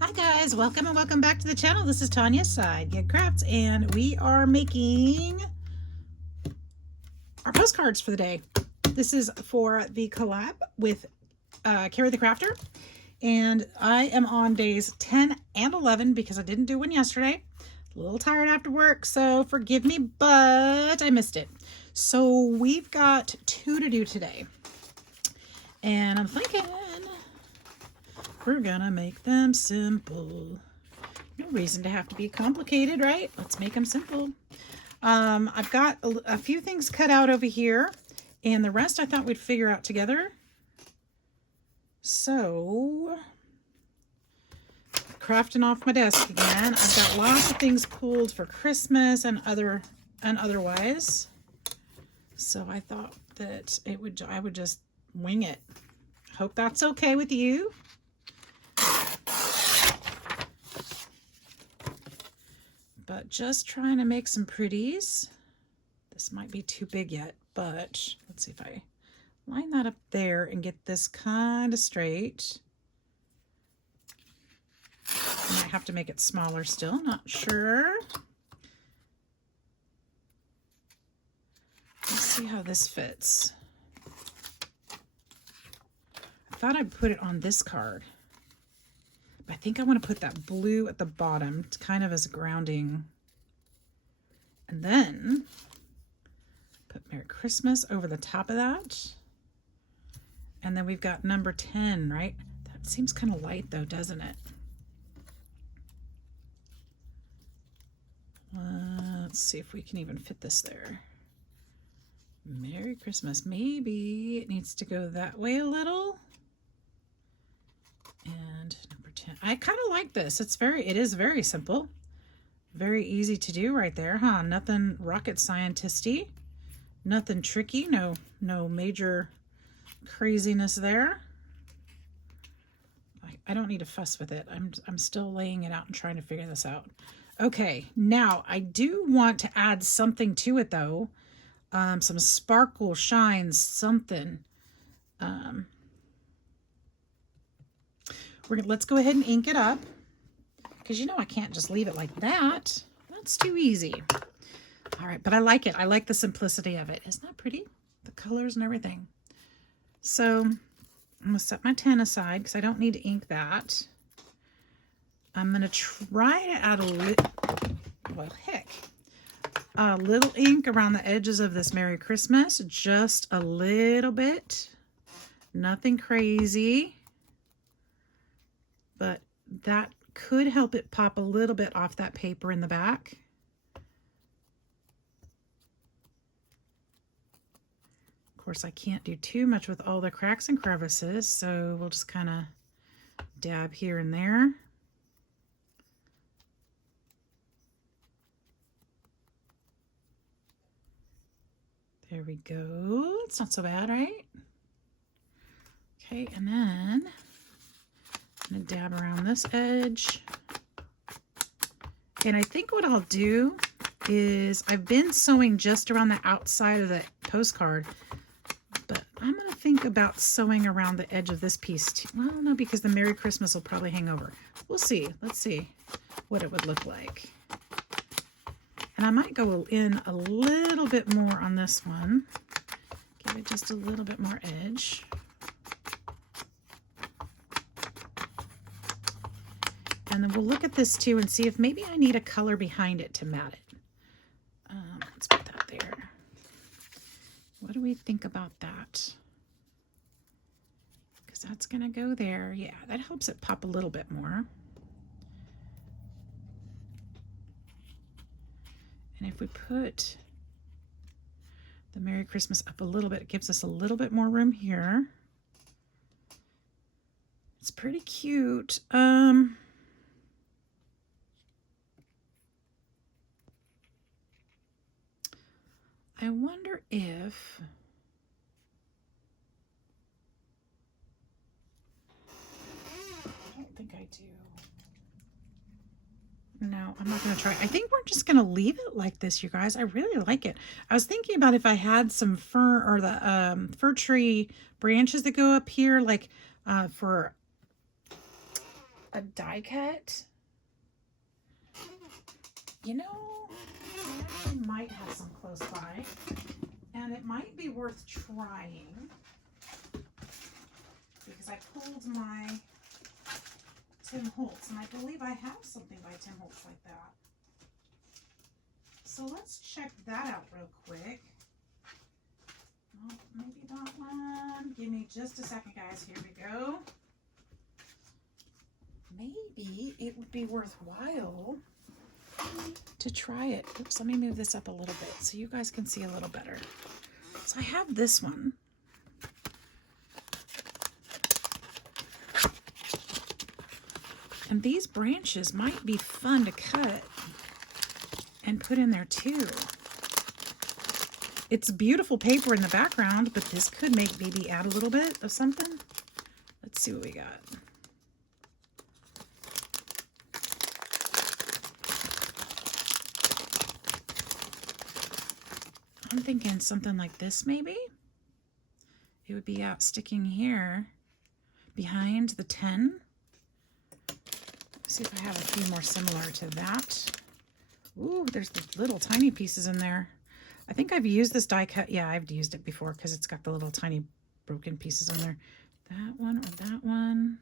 Hi guys, welcome and welcome back to the channel. This is Tanya Sidegigcrafts and we are making our postcards for the day. This is for the collab with Carrie the Crafter, and I am on days 10 and 11 because I didn't do one yesterday. A little tired after work, so forgive me, but I missed it. So we've got 2 to do today, and I'm thinking we're gonna make them simple. No reason to have to be complicated, right? Let's make them simple. I've got a few things cut out over here, and the rest I thought we'd figure out together. So, crafting off my desk again. I've got lots of things pulled for Christmas and otherwise. So I thought that I would just wing it. Hope that's okay with you. But just trying to make some pretties. This might be too big yet, but let's see if I line that up there and get this kind of straight. I might have to make it smaller still, not sure. Let's see how this fits. I thought I'd put it on this card. I think I want to put that blue at the bottom kind of as grounding. And then put Merry Christmas over the top of that. And then we've got number 10, right? That seems kind of light though, doesn't it? Let's see if we can even fit this there. Merry Christmas. Maybe it needs to go that way a little. And number 10. I kind of like this. It is very simple. Very easy to do right there, huh? Nothing rocket scientist-y. Nothing tricky. No major craziness there. I don't need to fuss with it. I'm still laying it out and trying to figure this out. Okay, now I do want to add something to it though. Some sparkle, shine, something. Let's go ahead and ink it up, because you know I can't just leave it like that. That's too easy. All right, but I like it. I like the simplicity of it. Isn't that pretty? The colors and everything. So I'm gonna set my 10 aside because I don't need to ink that. I'm gonna try to add a little ink around the edges of this Merry Christmas, just a little bit. Nothing crazy. But that could help it pop a little bit off that paper in the back. Of course, I can't do too much with all the cracks and crevices, so we'll just kind of dab here and there. There we go. It's not so bad, right? Okay, and then I'm going to dab around this edge. And I think what I'll do is, I've been sewing just around the outside of the postcard, but I'm going to think about sewing around the edge of this piece too. Well, no, because the Merry Christmas will probably hang over. We'll see. Let's see what it would look like. And I might go in a little bit more on this one. Give it just a little bit more edge. And then we'll look at this too and see if maybe I need a color behind it to mat it. Let's put that there. What do we think about that? Because that's going to go there. Yeah, that helps it pop a little bit more. And if we put the Merry Christmas up a little bit, it gives us a little bit more room here. It's pretty cute. I wonder if I don't think I do. No, I'm not going to try. I think we're just going to leave it like this, you guys. I really like it. I was thinking about if I had some fir or the fir tree branches that go up here, like for a die cut. You know, I actually might have some close by, and it might be worth trying because I pulled my Tim Holtz, and I believe I have something by Tim Holtz like that. So let's check that out real quick. Oh, maybe that one. Give me just a second, guys. Here we go. Maybe it would be worthwhile to try it. Oops, let me move this up a little bit so you guys can see a little better. So I have this one. And these branches might be fun to cut and put in there too. It's beautiful paper in the background, but this could maybe add a little bit of something. Let's see what we got. I'm thinking something like this maybe. It would be out sticking here behind the 10. Let's see if I have a few more similar to that. Ooh, there's the little tiny pieces in there. I think I've used this die cut. Yeah, I've used it before because it's got the little tiny broken pieces on there. That one or that one.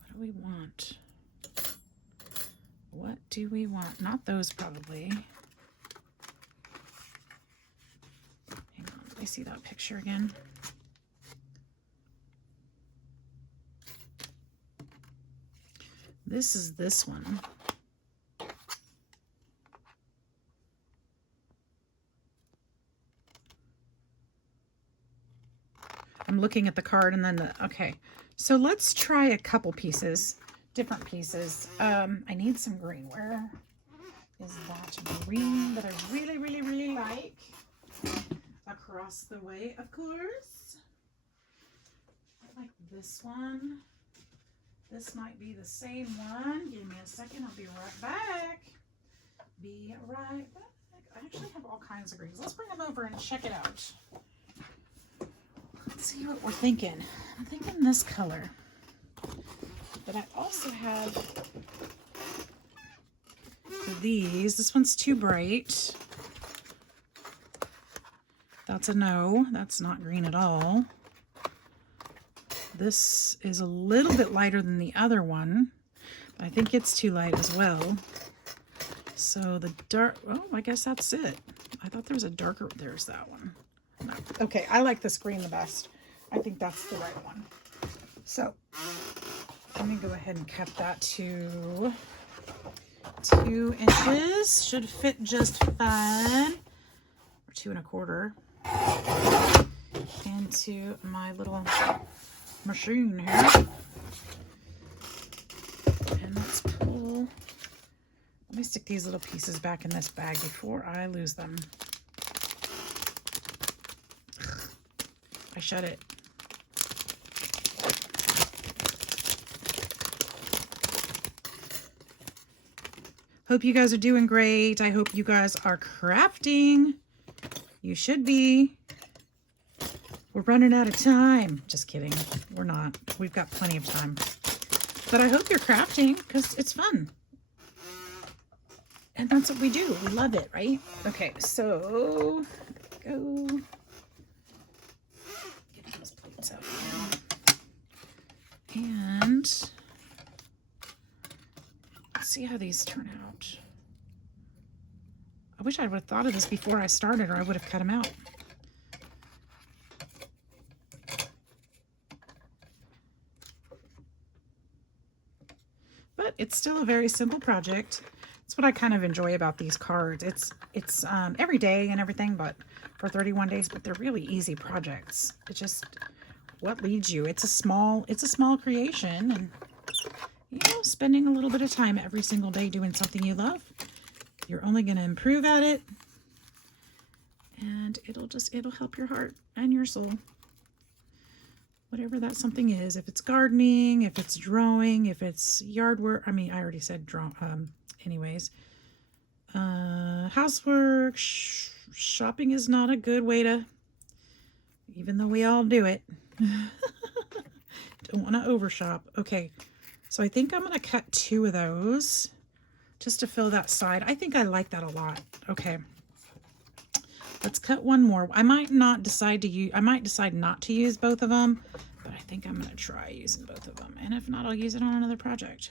What do we want? What do we want? Not those probably. Hang on, let me see that picture again. This is this one. I'm looking at the card and then okay. So let's try a couple pieces, different pieces. I need some green. Where is that green that I really, really, really like? Across the way, of course. I like this one. This might be the same one. Give me a second. I'll be right back. Be right back. I actually have all kinds of greens. Let's bring them over and check it out. Let's see what we're thinking. I'm thinking this color. But I also have these. This one's too bright. That's a no. That's not green at all. This is a little bit lighter than the other one. But I think it's too light as well. So the dark, oh, I guess that's it. I thought there was a darker, there's that one. No. Okay, I like this green the best. I think that's the right one. So let me go ahead and cut that to 2 inches. Should fit just fine. Or 2 1/4 into my little machine here. And let's pull. Let me stick these little pieces back in this bag before I lose them. Ugh, I shut it. Hope you guys are doing great. I hope you guys are crafting. You should be. We're running out of time. Just kidding. We're not. We've got plenty of time. But I hope you're crafting because it's fun. And that's what we do. We love it, right? Okay, so go. Get those plates out now. And let's see how these turn out. I wish I would have thought of this before I started, or I would have cut them out. But it's still a very simple project. That's what I kind of enjoy about these cards. It's every day and everything, but for 31 days, but they're really easy projects. It's just what leads you. It's a small creation, and you know, spending a little bit of time every single day doing something you love, you're only going to improve at it, and it'll help your heart and your soul. Whatever that something is, if it's gardening, if it's drawing, if it's yard work. I mean, I already said draw. Anyways, housework, shopping is not a good way to, even though we all do it. Don't want to overshop. Okay, so I think I'm going to cut 2 of those just to fill that side. I think I like that a lot. Okay, let's cut 1 more. I might decide not to use both of them, but I think I'm going to try using both of them. And if not, I'll use it on another project.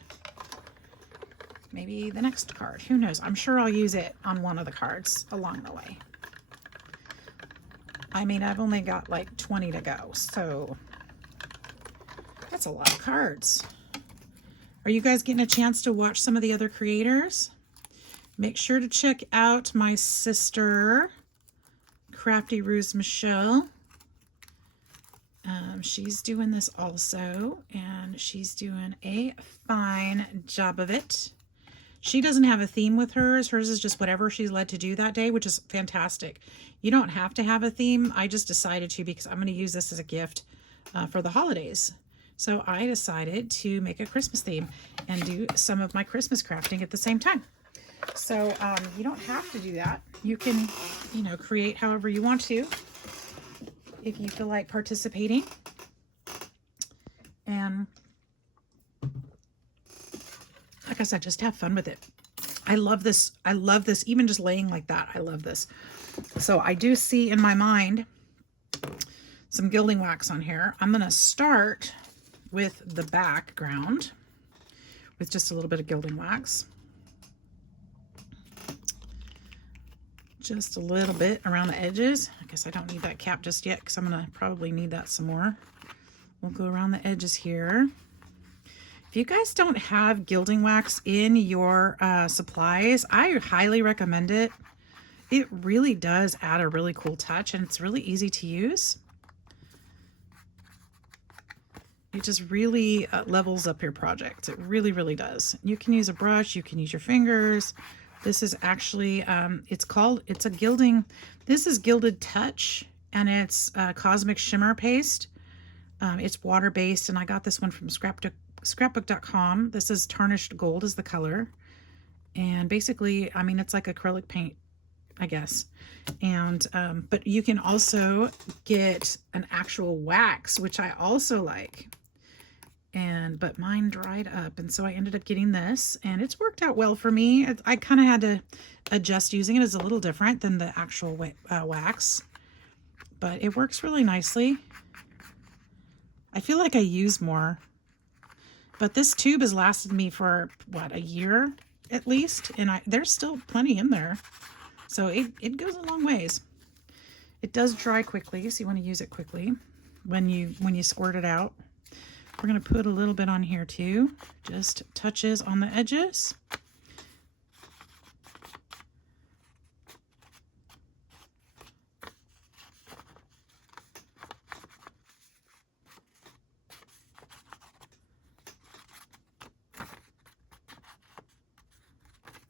Maybe the next card. Who knows? I'm sure I'll use it on one of the cards along the way. I mean, I've only got like 20 to go, so that's a lot of cards. Are you guys getting a chance to watch some of the other creators? Make sure to check out my sister, Crafty Ruse Michelle. She's doing this also, and she's doing a fine job of it. She doesn't have a theme with hers. Hers is just whatever she's led to do that day, which is fantastic. You don't have to have a theme. I just decided to because I'm going to use this as a gift for the holidays. So I decided to make a Christmas theme and do some of my Christmas crafting at the same time. So you don't have to do that. You can, you know, create however you want to if you feel like participating. And like I said, just have fun with it. I love this. I love this. Even just laying like that, I love this. So I do see in my mind some gilding wax on here. I'm going to start with the background with just a little bit of gilding wax. Just a little bit around the edges. I guess I don't need that cap just yet because I'm going to probably need that some more. We'll go around the edges here. If you guys don't have gilding wax in your supplies, I highly recommend it. It really does add a really cool touch, and it's really easy to use. It just really levels up your project. It really, really does. You can use a brush. You can use your fingers. This is actually, it's a gilding. This is Gilded Touch, and it's Cosmic Shimmer Paste. It's water-based, and I got this one from scrapbook.com. This is tarnished gold is the color. And basically, I mean, it's like acrylic paint, I guess. And, but you can also get an actual wax, which I also like. But mine dried up, and so I ended up getting this, and it's worked out well for me. I kind of had to adjust using it. It's a little different than the actual wax, but it works really nicely. I feel like I use more, but this tube has lasted me for what, a year at least, and there's still plenty in there, so it goes a long ways. It does dry quickly, so you want to use it quickly when you squirt it out. We're going to put a little bit on here too, just touches on the edges.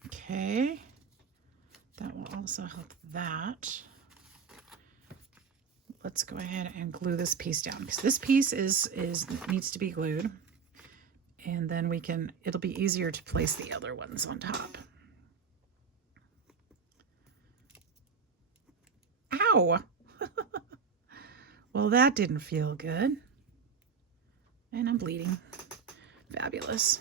Okay, that will also help that. Let's go ahead and glue this piece down because this piece needs to be glued, and then it'll be easier to place the other ones on top. Ow! Well, that didn't feel good. And I'm bleeding. Fabulous.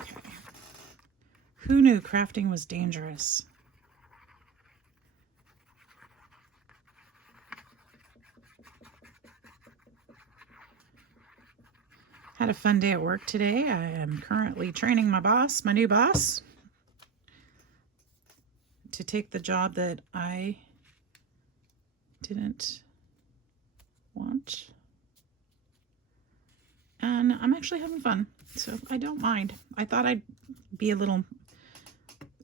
Okay. Who knew crafting was dangerous? Had a fun day at work today. I am currently training my new boss, to take the job that I didn't want. And I'm actually having fun, so I don't mind. I thought I'd be a little,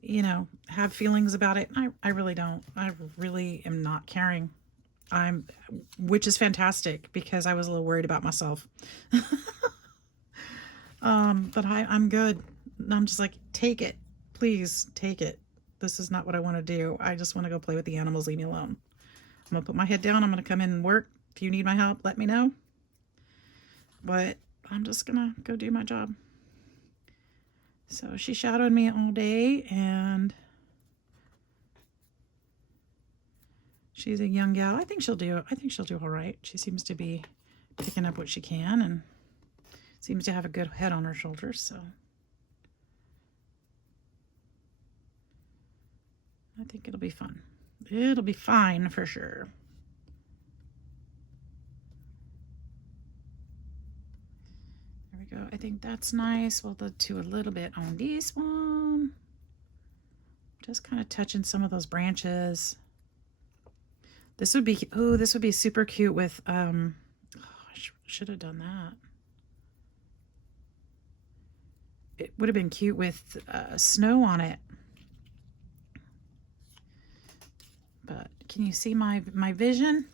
you know, have feelings about it. I really don't. I really am not caring. Which is fantastic because I was a little worried about myself. But I'm good. I'm just like, take it. Please take it. This is not what I want to do. I just want to go play with the animals. Leave me alone. I'm going to put my head down. I'm going to come in and work. If you need my help, let me know. But I'm just going to go do my job. So she shadowed me all day, and She's a young gal. I think she'll do all right. She seems to be picking up what she can and seems to have a good head on her shoulders, so I think it'll be fun. It'll be fine for sure. There we go. I think that's nice. We'll do a little bit on this one. Just kind of touching some of those branches. This would be, oh, this would be super cute with, oh, I should have done that. It would have been cute with snow on it. But can you see my vision?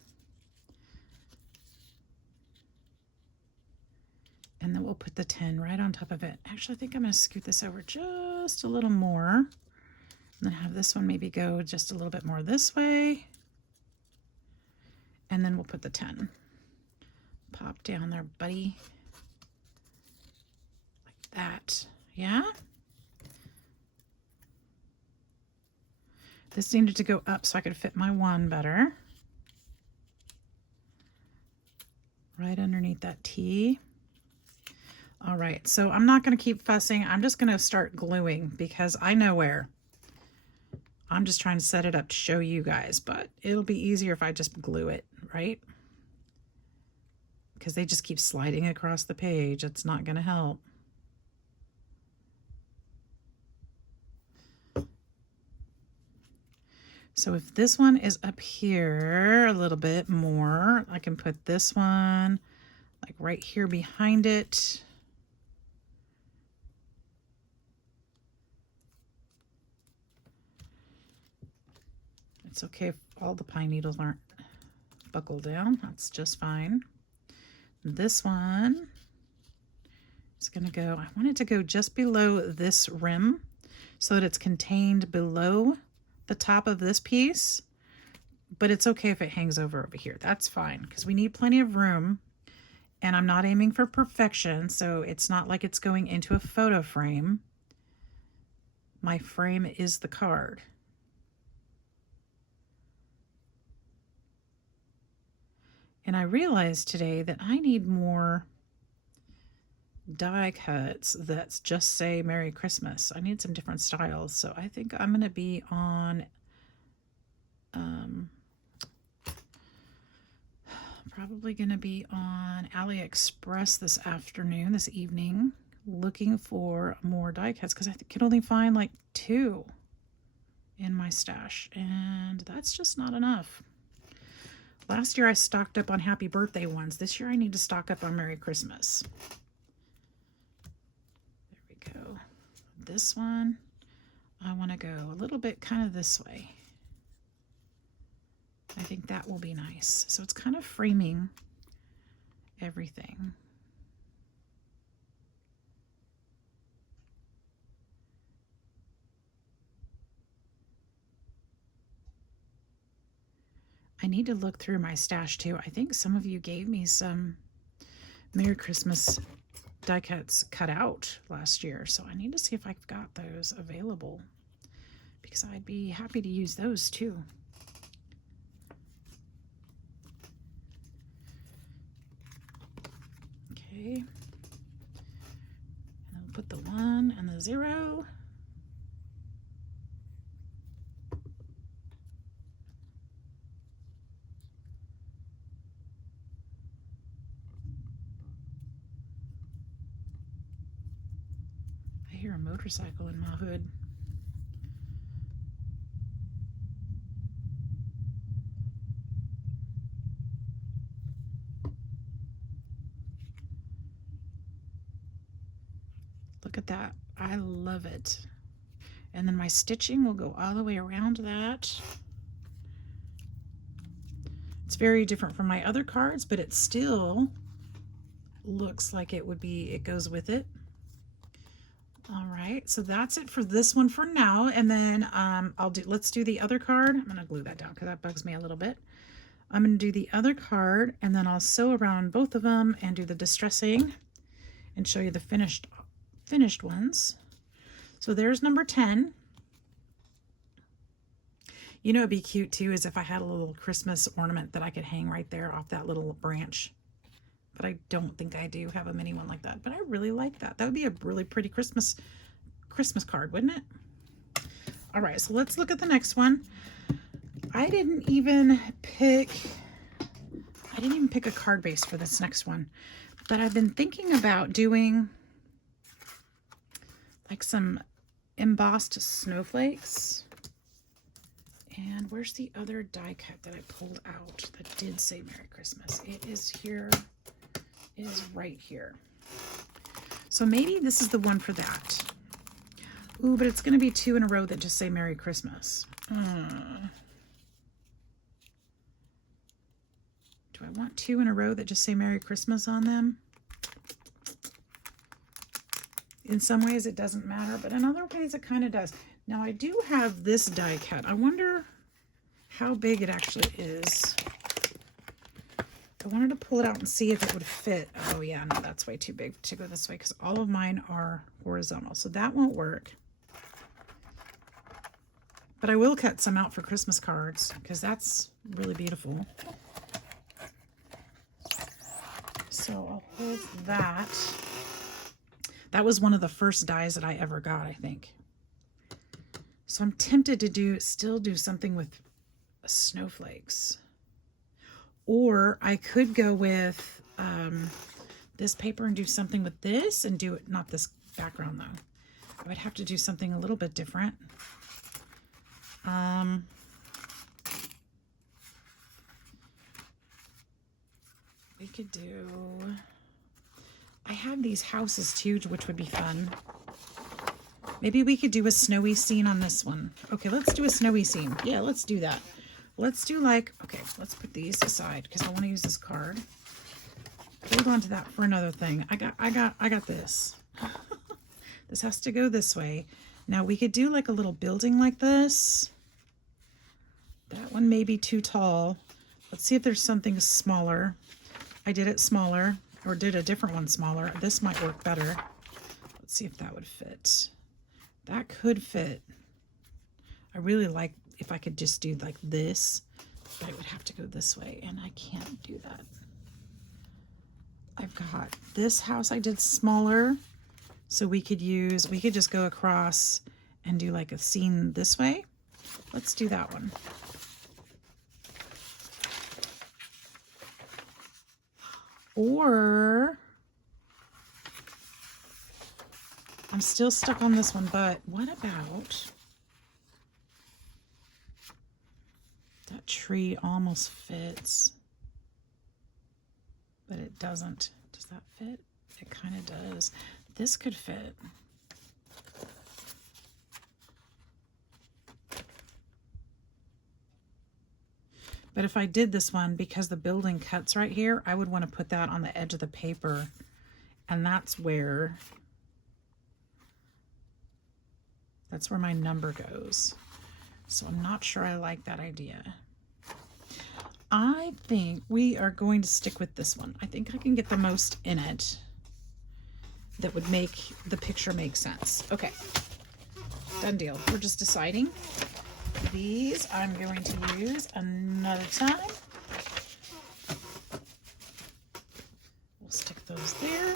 And then we'll put the 10 right on top of it. Actually, I think I'm going to scoot this over just a little more. And then have this one maybe go just a little bit more this way. And then we'll put the 10. Pop down there, buddy. Like that. Yeah? This needed to go up so I could fit my 1 better. Right underneath that T. All right, so I'm not going to keep fussing. I'm just going to start gluing because I know where. I'm just trying to set it up to show you guys, but it'll be easier if I just glue it, right? Because they just keep sliding across the page. It's not going to help. So if this one is up here a little bit more, I can put this one like right here behind it. It's okay if all the pine needles aren't buckled down. That's just fine. This one is going to go, I want it to go just below this rim so that it's contained below the top of this piece, but it's okay if it hangs over here. That's fine because we need plenty of room and I'm not aiming for perfection, so it's not like it's going into a photo frame. My frame is the card. And I realized today that I need more die cuts that just say Merry Christmas. I need some different styles. So I think I'm going to be on probably going to be on AliExpress this evening, looking for more die cuts because I can only find like 2 in my stash. And that's just not enough. Last year I stocked up on happy birthday ones. This year I need to stock up on Merry Christmas. There we go. This one, I want to go a little bit kind of this way. I think that will be nice. So it's kind of framing everything. I need to look through my stash too. I think some of you gave me some Merry Christmas die cuts cut out last year. So I need to see if I've got those available because I'd be happy to use those too. Okay. And then we'll put the 1 and the 0. I hear a motorcycle in my hood. Look at that. I love it. And then my stitching will go all the way around that. It's very different from my other cards, but it still looks like it would be, it goes with it. All right, so that's it for this one for now. And then let's do the other card. I'm gonna glue that down because that bugs me a little bit. I'm gonna do the other card and then I'll sew around both of them and do the distressing and show you the finished ones. So there's number 10. You know, it'd be cute too is if I had a little Christmas ornament that I could hang right there off that little branch. But I don't think I do have a mini one like that. But I really like that. That would be a really pretty Christmas card, wouldn't it? All right, so let's look at the next one. I didn't even pick a card base for this next one, but I've been thinking about doing like some embossed snowflakes. And where's the other die cut that I pulled out that did say Merry Christmas? It is here. It is right here. So maybe this is the one for that. Ooh, but it's going to be 2 in a row that just say Merry Christmas. Do I want 2 in a row that just say Merry Christmas on them? In some ways it doesn't matter, but in other ways it kind of does. Now I do have this die cut. I wonder how big it actually is. I wanted to pull it out and see if it would fit. Oh yeah, no, that's way too big to go this way because all of mine are horizontal, so that won't work. But I will cut some out for Christmas cards because that's really beautiful. So I'll hold that. That was one of the first dies that I ever got, I think. So I'm tempted to still do something with snowflakes. Or I could go with this paper and do something with this and do it, not this background though. I would have to do something a little bit different. We could do, I have these houses too, which would be fun. Maybe we could do a snowy scene on this one. Okay, let's do a snowy scene. Yeah, let's do that. Let's do like, okay, let's put these aside because I want to use this card. Hold on to that for another thing. I got this. This has to go this way. Now we could do like a little building like this. That one may be too tall. Let's see if there's something smaller. I did it smaller, or did a different one smaller. This might work better. Let's see if that would fit. That could fit. I really like if I could just do like this, but it would have to go this way, and I can't do that. I've got this house I did smaller, so we could just go across and do like a scene this way. Let's do that one. Or I'm still stuck on this one, but what about that tree almost fits, but it doesn't. Does that fit? It kind of does. This could fit. But if I did this one, because the building cuts right here, I would want to put that on the edge of the paper. And that's where my number goes. So I'm not sure I like that idea. I think we are going to stick with this one. I think I can get the most in it that would make the picture make sense. Okay, done deal. We're just deciding. These I'm going to use another time. We'll stick those there.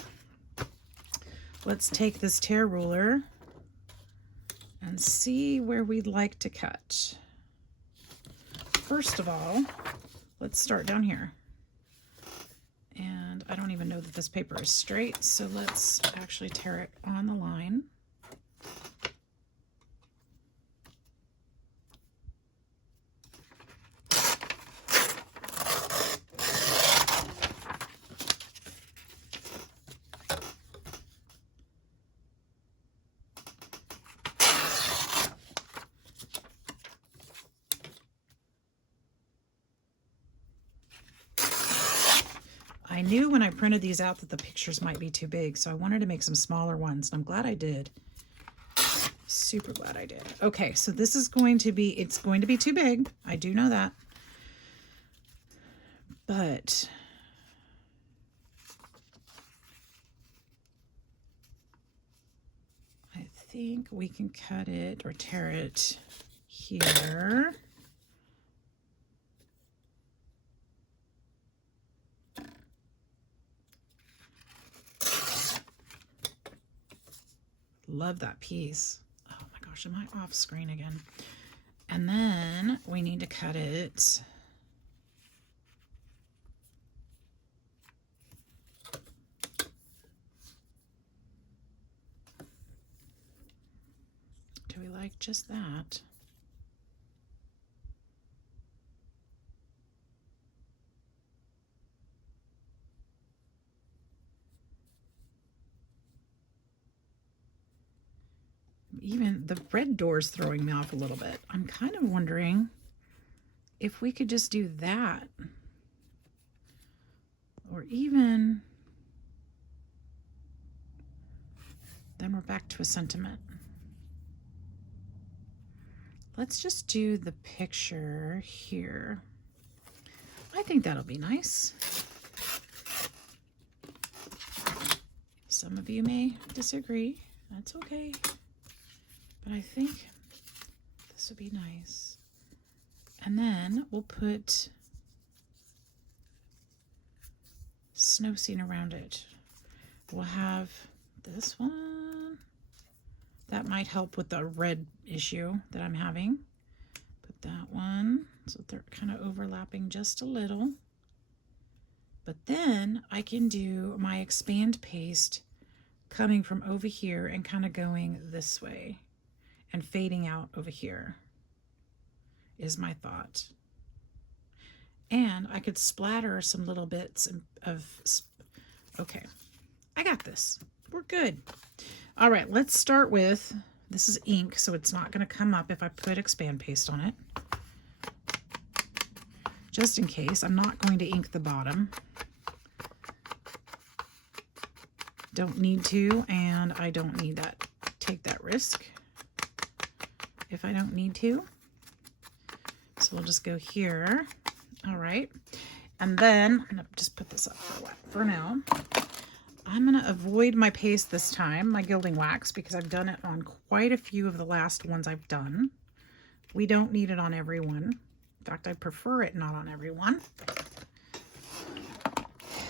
Let's take this tear ruler and see where we'd like to cut. First of all, let's start down here. And I don't even know that this paper is straight, so let's actually tear it on the line. I knew when I printed these out that the pictures might be too big, so I wanted to make some smaller ones, and I'm glad I did. Super glad I did. Okay, so this is going to be, it's going to be too big. I do know that. But I think we can cut it or tear it here. Love that piece. Oh my gosh, am I off screen again? And then we need to cut it. Do we like just that? Even the red door's throwing me off a little bit. I'm kind of wondering if we could just do that. Or even, then we're back to a sentiment. Let's just do the picture here. I think that'll be nice. Some of you may disagree. That's okay. But I think this would be nice. And then we'll put snow scene around it. We'll have this one. That might help with the red issue that I'm having. Put that one so they're kind of overlapping just a little. But then I can do my expand paste coming from over here and kind of going this way and fading out over here is my thought. And I could splatter some little bits of, okay, I got this. We're good. All right, let's start with, this is ink, so it's not going to come up if I put expand paste on it. Just in case, I'm not going to ink the bottom. Don't need to, and I don't need that. Take that risk if I don't need to. So we'll just go here. All right. And then I'm gonna just put this up for now. I'm gonna avoid my paste this time, my gilding wax, because I've done it on quite a few of the last ones I've done. We don't need it on every one. In fact, I prefer it not on every one.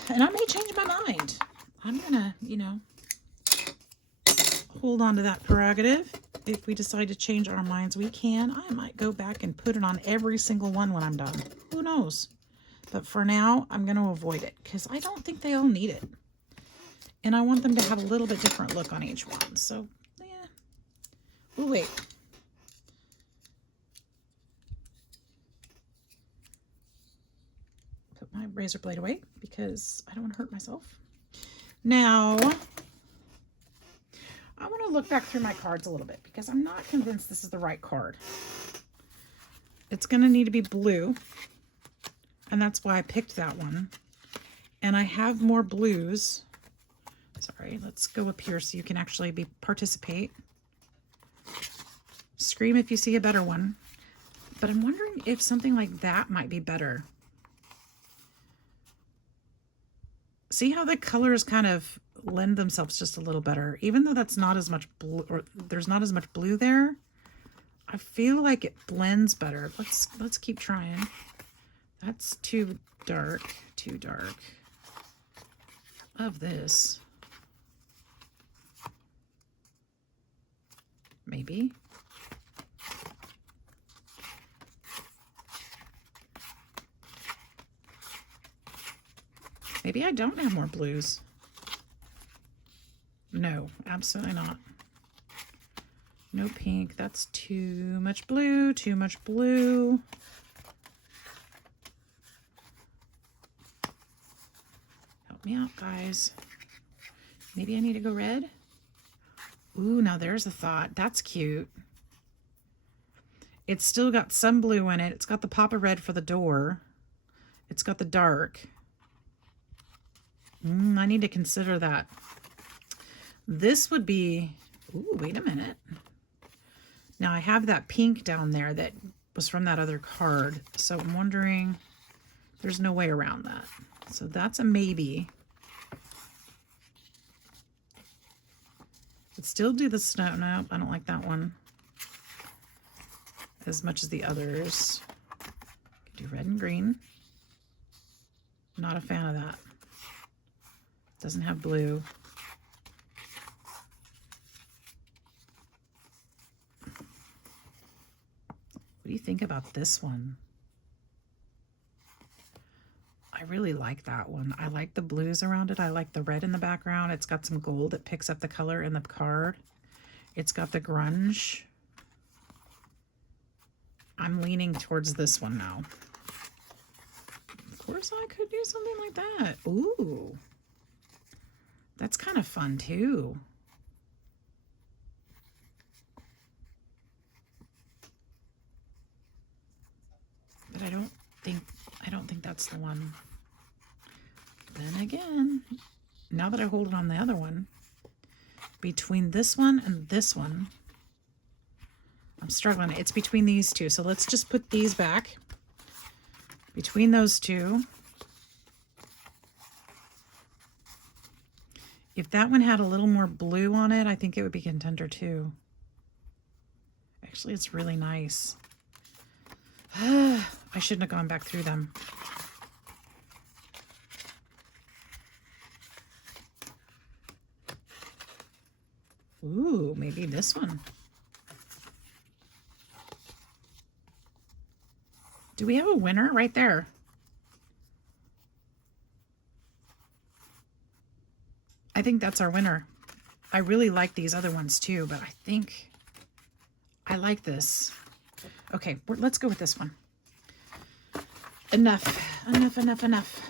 And I may change my mind. I'm gonna, you know, hold on to that prerogative. If we decide to change our minds, we can. I might go back and put it on every single one when I'm done. Who knows? But for now, I'm going to avoid it because I don't think they all need it. And I want them to have a little bit different look on each one. So, yeah. We'll wait. Put my razor blade away because I don't want to hurt myself. Now, I want to look back through my cards a little bit because I'm not convinced this is the right card. It's going to need to be blue, and that's why I picked that one. And I have more blues. Sorry, let's go up here so you can actually participate. Scream if you see a better one. But I'm wondering if something like that might be better. See how the colors kind of lend themselves just a little better, even though that's not as much blue, or there's not as much blue there. I feel like it blends better. Let's keep trying. That's too dark of this. Maybe. Maybe I don't have more blues. No, absolutely not. No pink. That's too much blue, too much blue. Help me out, guys. Maybe I need to go red. Ooh, now there's a thought. That's cute. It's still got some blue in it. It's got the pop of red for the door. It's got the dark. I need to consider that. This would be, ooh, wait a minute. Now I have that pink down there that was from that other card. So I'm wondering, there's no way around that. So that's a maybe. Could still do the snow. No, I don't like that one as much as the others. Could do red and green. Not a fan of that. Doesn't have blue. do you think about this one? I really like that one. I like the blues around it. I like the red in the background. It's got some gold that picks up the color in the card. It's got the grunge. I'm leaning towards this one now. Of course, I could do something like that. Ooh. That's kind of fun too. But I don't think that's the one. Then again, now that I hold it on the other one, between this one and this one, I'm struggling. It's between these two. So let's just put these back between those two. If that one had a little more blue on it, I think it would be contender too. Actually, it's really nice. I shouldn't have gone back through them. Ooh, maybe this one. Do we have a winner right there? I think that's our winner. I really like these other ones too, but I think I like this. Okay, let's go with this one. Enough, enough, enough, enough.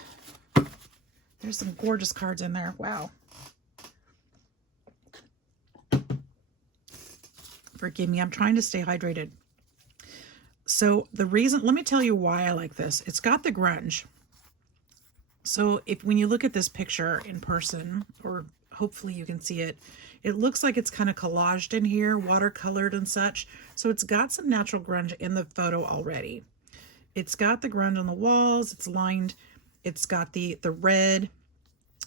There's some gorgeous cards in there. Wow. Forgive me, I'm trying to stay hydrated. So the reason, let me tell you why I like this. It's got the grunge. So when you look at this picture in person, or hopefully you can see it, it looks like it's kind of collaged in here, watercolored and such. So it's got some natural grunge in the photo already. It's got the grunge on the walls, it's lined, it's got the red.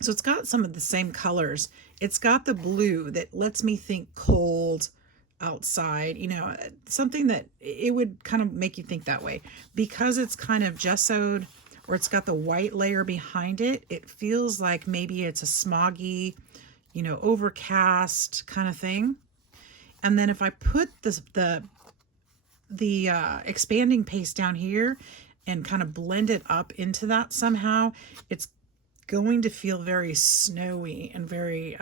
So it's got some of the same colors. It's got the blue that lets me think cold outside, you know, something that it would kind of make you think that way. Because it's kind of gessoed, or it's got the white layer behind it, it feels like maybe it's a smoggy, you know, overcast kind of thing. And then if I put the expanding paste down here and kind of blend it up into that somehow, it's going to feel very snowy and very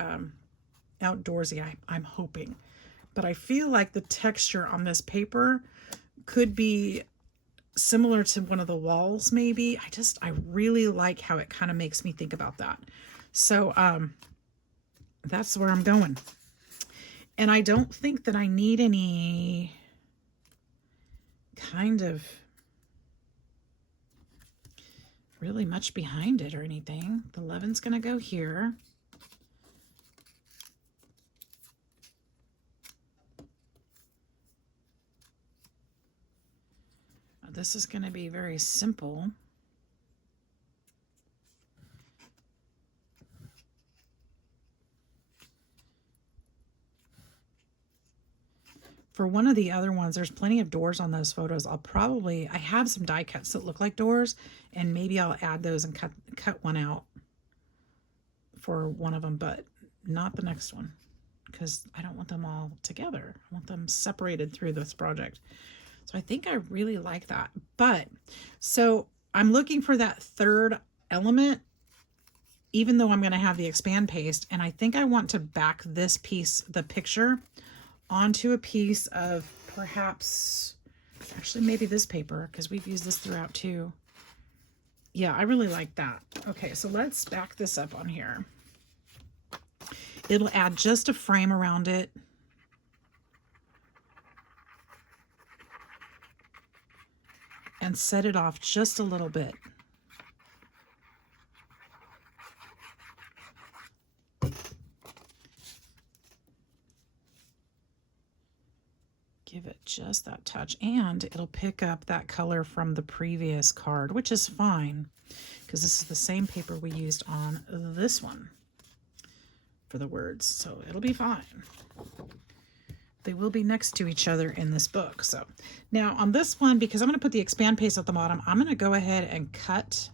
outdoorsy, I'm hoping. But I feel like the texture on this paper could be similar to one of the walls maybe. I really like how it kind of makes me think about that. So that's where I'm going. And I don't think that I need any kind of really much behind it or anything. The leaven's going to go here. This is going to be very simple. For one of the other ones, there's plenty of doors on those photos. I have some die cuts that look like doors, and maybe I'll add those and cut one out for one of them, but not the next one, because I don't want them all together. I want them separated through this project. So I think I really like that. But so I'm looking for that third element, even though I'm going to have the expand paste. And I think I want to back this piece, the picture, onto a piece of perhaps, actually maybe this paper, because we've used this throughout too. Yeah, I really like that. Okay, so let's back this up on here. It'll add just a frame around it. And set it off just a little bit. Give it just that touch, and it'll pick up that color from the previous card, which is fine, because this is the same paper we used on this one for the words, so it'll be fine. They will be next to each other in this book. So now on this one, because I'm going to put the expand paste at the bottom, I'm going to go ahead and cut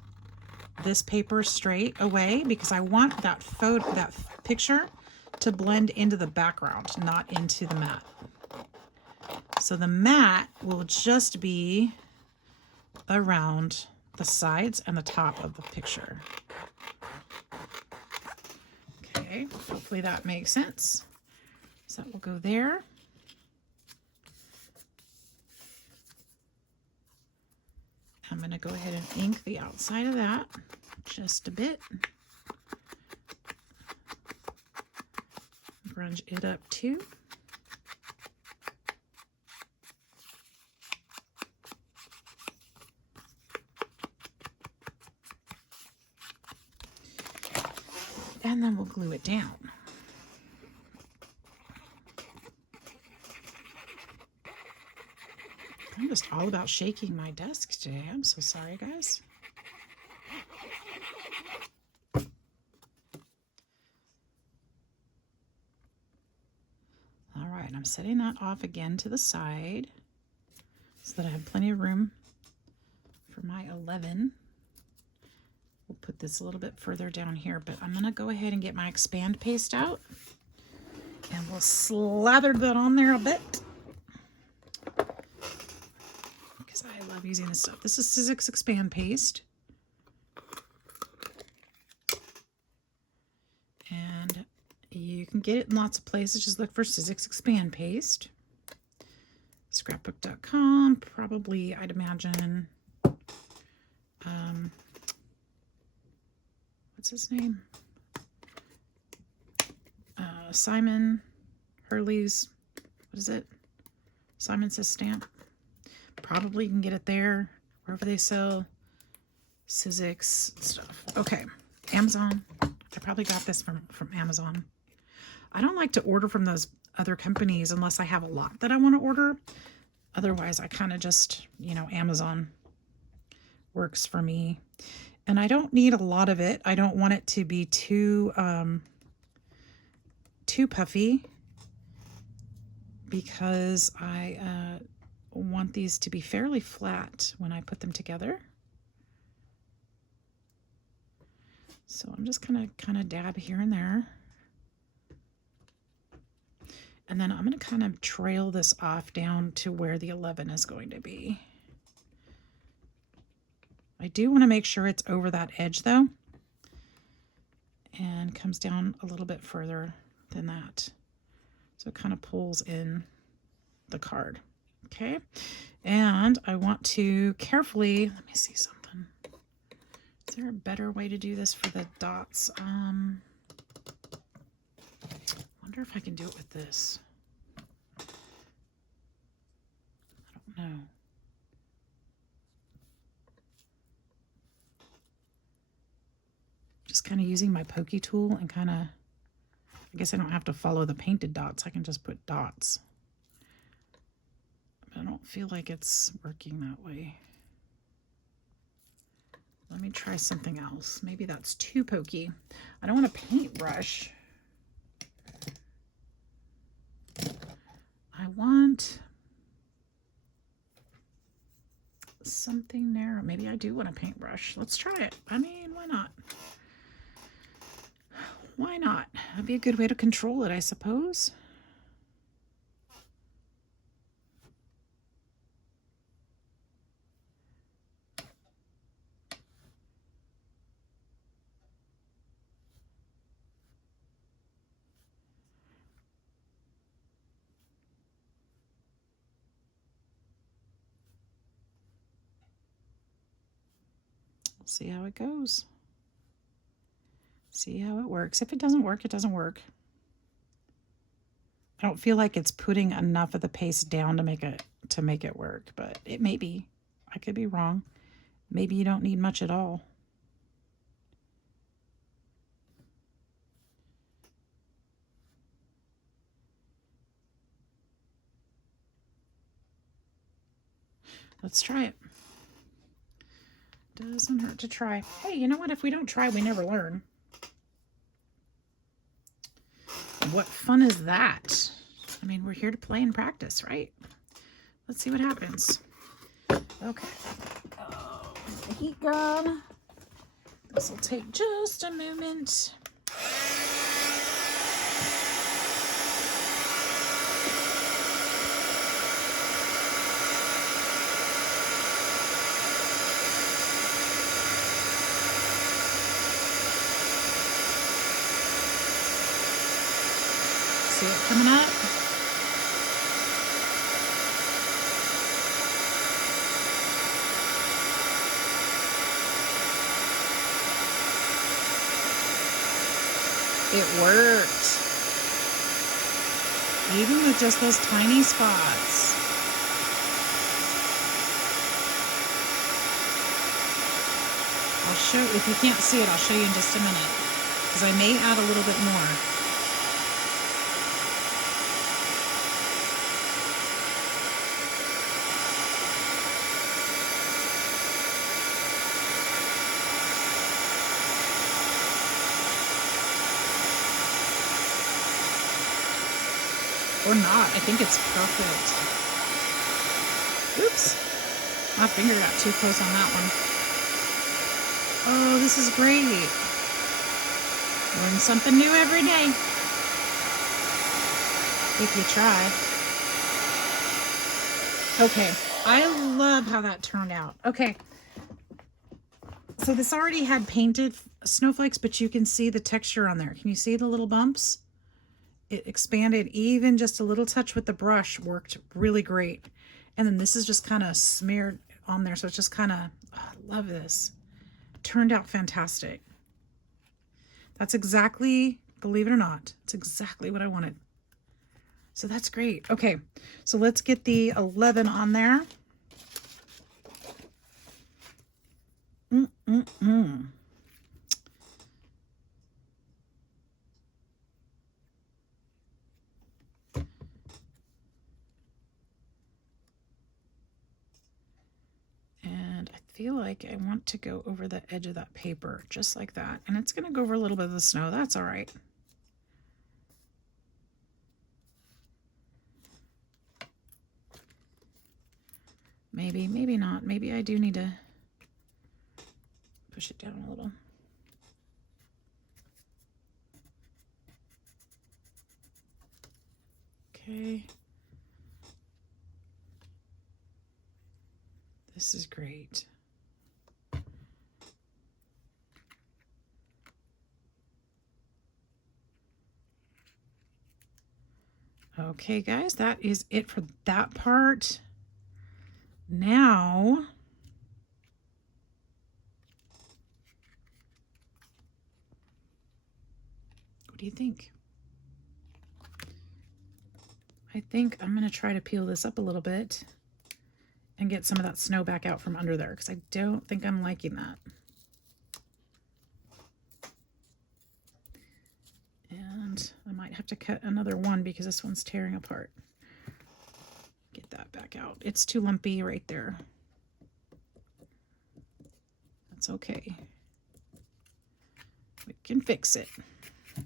this paper straight away, because I want that picture to blend into the background, not into the mat. So the mat will just be around the sides and the top of the picture. Okay, hopefully that makes sense. So that will go there. I'm going to go ahead and ink the outside of that just a bit. Grunge it up too. And then we'll glue it down. I'm just all about shaking my desk today. I'm so sorry, guys. All right, I'm setting that off again to the side so that I have plenty of room for my 11. We'll put this a little bit further down here, but I'm going to go ahead and get my expand paste out, and we'll slather that on there a bit because I love using this stuff. This is Sidegigcrafts expand paste, and you can get it in lots of places. Just look for Sidegigcrafts expand paste. Scrapbook.com, probably, I'd imagine. What's his name? Simon Hurley's, what is it? Simon Says Stamp. Probably you can get it there, wherever they sell Sidegigcrafts stuff. Okay, Amazon. I probably got this from Amazon. I don't like to order from those other companies unless I have a lot that I want to order. Otherwise, I kind of just, you know, Amazon works for me. And I don't need a lot of it. I don't want it to be too puffy because I want these to be fairly flat when I put them together. So I'm just kind of dab here and there. And then I'm going to kind of trail this off down to where the 11 is going to be. I do want to make sure it's over that edge though, and comes down a little bit further than that. So it kind of pulls in the card. Okay. And I want to carefully, let me see something. Is there a better way to do this for the dots? I wonder if I can do it with this. I don't know. Just kind of using my pokey tool and kind of, I guess I don't have to follow the painted dots. I can just put dots. But I don't feel like it's working that way. Let me try something else. Maybe that's too pokey. I don't want a paintbrush. I want something narrow. Maybe I do want a paintbrush. Let's try it. I mean, why not? Why not? That'd be a good way to control it, I suppose. We'll see how it goes. See how it works. If it doesn't work, it doesn't work. I don't feel like it's putting enough of the paste down to make it work, but it may be. I could be wrong. Maybe you don't need much at all. Let's try it. Doesn't hurt to try. Hey, you know what? If we don't try, we never learn. What fun is that? I mean, we're here to play and practice, right? Let's see what happens. Okay. Oh, the heat gun. This will take just a moment. See it coming up? It worked. Even with just those tiny spots. I'll show, if you can't see it, I'll show you in just a minute, because I may add a little bit more. Or not. I think it's perfect. Oops. My finger got too close on that one. Oh, this is great. Learn something new every day. If you try. Okay. I love how that turned out. Okay. So this already had painted snowflakes, but you can see the texture on there. Can you see the little bumps? It expanded. Even just a little touch with the brush worked really great. And then this is just kind of smeared on there. So it's just kind of, oh, I love this. Turned out fantastic. That's exactly, believe it or not, it's exactly what I wanted. So that's great. Okay, so let's get the 11 on there. I feel like I want to go over the edge of that paper, just like that. And it's going to go over a little bit of the snow. That's all right. Maybe, maybe not. Maybe I do need to push it down a little. Okay. This is great. Okay, guys, that is it for that part. Now, what do you think? I think I'm going to try to peel this up a little bit and get some of that snow back out from under there, because I don't think I'm liking that. And I might have to cut another one because this one's tearing apart. Get that back out. It's too lumpy right there. That's okay. We can fix it. In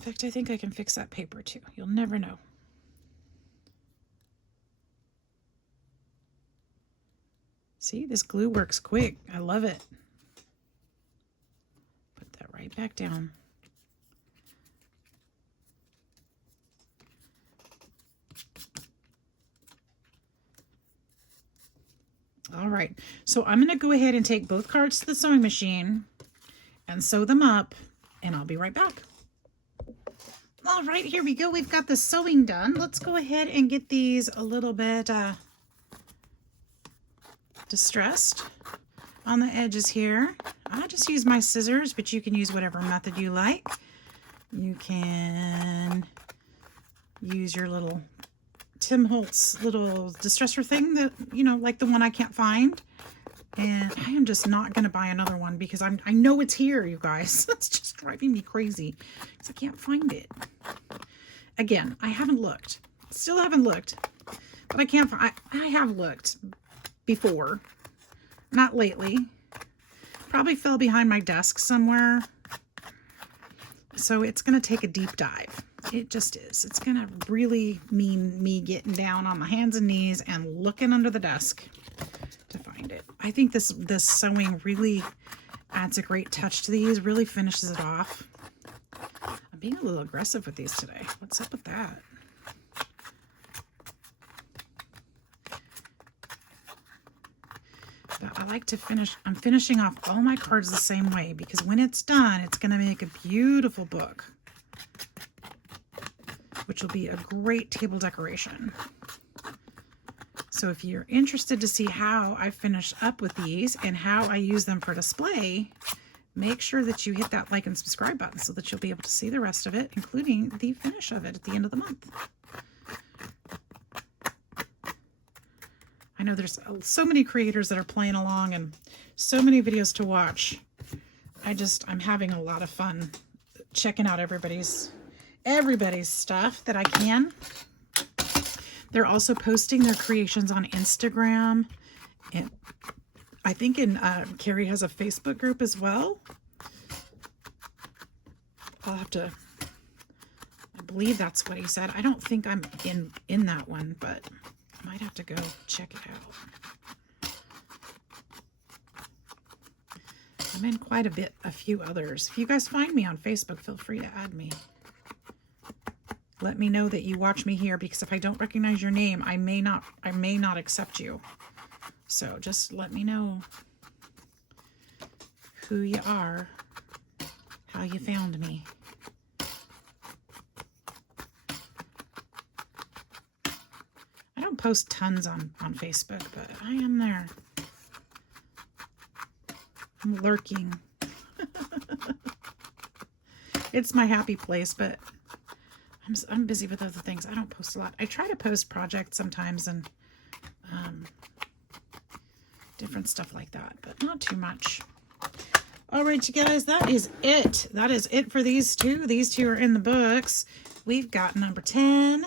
fact, I think I can fix that paper too. You'll never know. See, this glue works quick. I love it. Put that right back down. All right, so I'm going to go ahead and take both cards to the sewing machine and sew them up, and I'll be right back. All right, here we go. We've got the sewing done. Let's go ahead and get these a little bit distressed on the edges here. I just use my scissors, but you can use whatever method you like. You can use your little Tim Holtz little distresser thing that, you know, like the one I can't find. And I am just not going to buy another one because I know it's here, you guys. It's just driving me crazy because I can't find it. Again, I haven't looked. Still haven't looked. But I can't find... I have looked before. Not lately. Probably fell behind my desk somewhere. So it's going to take a deep dive. It just is. It's going to really mean me getting down on my hands and knees and looking under the desk to find it. I think this sewing really adds a great touch to these, really finishes it off. I'm being a little aggressive with these today. What's up with that? But I like to finish, I'm finishing off all my cards the same way because when it's done, it's going to make a beautiful book. which will be a great table decoration. So if you're interested to see how I finish up with these and how I use them for display, make sure that you hit that like and subscribe button so that you'll be able to see the rest of it, including the finish of it at the end of the month. I know there's so many creators that are playing along and so many videos to watch. I'm having a lot of fun checking out everybody's stuff that I can. They're also posting their creations on Instagram, and I think Carrie has a Facebook group as well. I'll have to, I believe that's what he said. I don't think I'm in that one, but I might have to go check it out. I'm in quite a few others. If you guys find me on Facebook, feel free to add me. Let me know that you watch me here, because if I don't recognize your name, I may not accept you. So just let me know who you are, how you found me. I don't post tons on Facebook, but I am there. I'm lurking. It's my happy place, but I'm busy with other things. I don't post a lot. I try to post projects sometimes and different stuff like that, but not too much. All right, you guys, that is it. That is it for these two. These two are in the books. We've got number 10.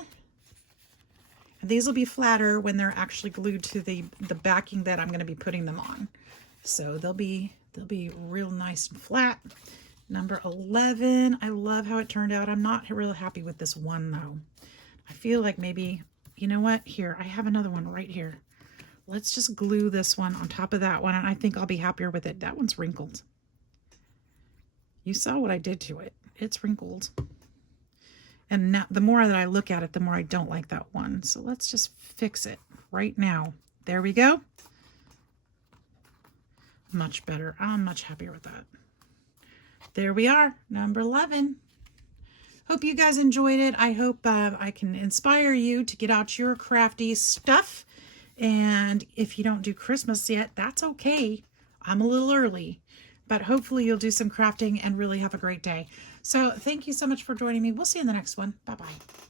And these will be flatter when they're actually glued to the backing that I'm going to be putting them on. So they'll be real nice and flat. Number 11, I love how it turned out. I'm not real happy with this one, though. I feel like maybe, you know what? Here, I have another one right here. Let's just glue this one on top of that one, and I think I'll be happier with it. That one's wrinkled. You saw what I did to it. It's wrinkled. And now, the more that I look at it, the more I don't like that one. So let's just fix it right now. There we go. Much better. I'm much happier with that. There we are, number 11. Hope you guys enjoyed it. I hope I can inspire you to get out your crafty stuff. And if you don't do Christmas yet, that's okay. I'm a little early, but hopefully you'll do some crafting and really have a great day. So thank you so much for joining me. We'll see you in the next one. Bye-bye.